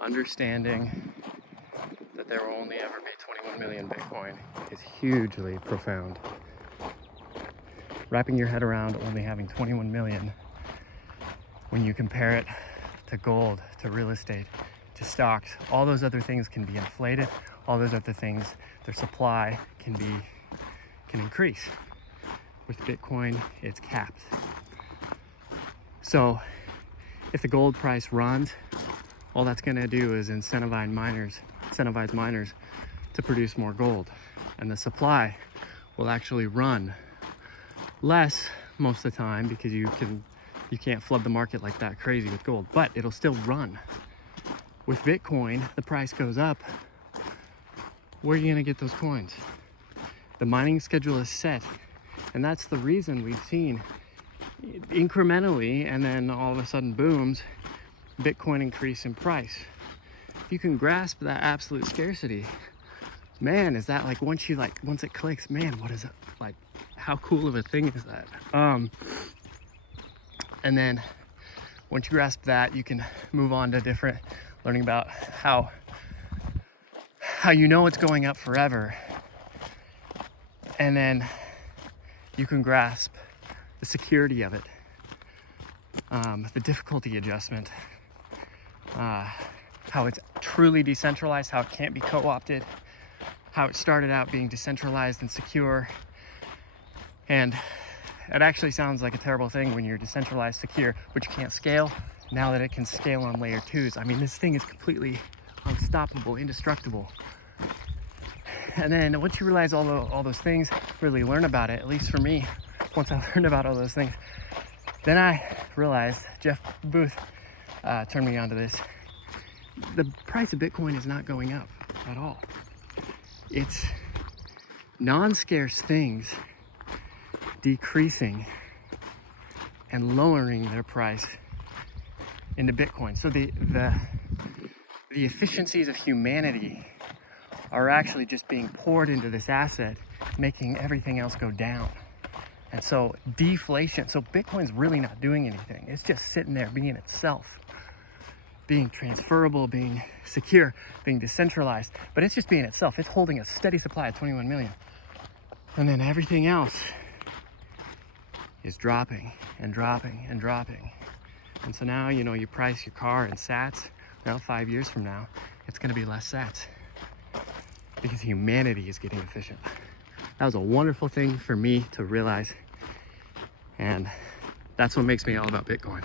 understanding that there will only ever be 21 million Bitcoin is hugely profound. Wrapping your head around only having 21 million when you compare it to gold, to real estate, to stocks, all those other things can be inflated. All those other things, their supply can increase. With Bitcoin, it's capped. So if the gold price runs, all that's gonna do is incentivize miners to produce more gold. And the supply will actually run less most of the time because you can't flood the market like that crazy with gold, but it'll still run. With Bitcoin, the price goes up. Where are you gonna get those coins? The mining schedule is set, and that's the reason we've seen incrementally, and then all of a sudden booms, Bitcoin increase in price. If you can grasp that absolute scarcity, man, is that like once it clicks, man, what is it like? How cool of a thing is that? And then once you grasp that, you can move on to learning about how you know it's going up forever. And then you can grasp the security of it, the difficulty adjustment, how it's truly decentralized, how it can't be co-opted, how it started out being decentralized and secure. And it actually sounds like a terrible thing when you're decentralized, secure, but you can't scale. Now that it can scale on layer 2s, I mean, this thing is completely unstoppable, indestructible. And then once you realize all those things, really learn about it, at least for me, once I learned about all those things, then I realized, Jeff Booth turned me onto this. The price of Bitcoin is not going up at all. It's non-scarce things decreasing and lowering their price into Bitcoin. So the efficiencies of humanity are actually just being poured into this asset, making everything else go down. And so deflation, so Bitcoin's really not doing anything. It's just sitting there being itself, being transferable, being secure, being decentralized, but it's just being itself. It's holding a steady supply of 21 million. And then everything else is dropping and dropping and dropping. And so now, you know, you price your car in sats. Now 5 years from now, it's gonna be less sats because humanity is getting efficient. That was a wonderful thing for me to realize. And that's what makes me all about Bitcoin.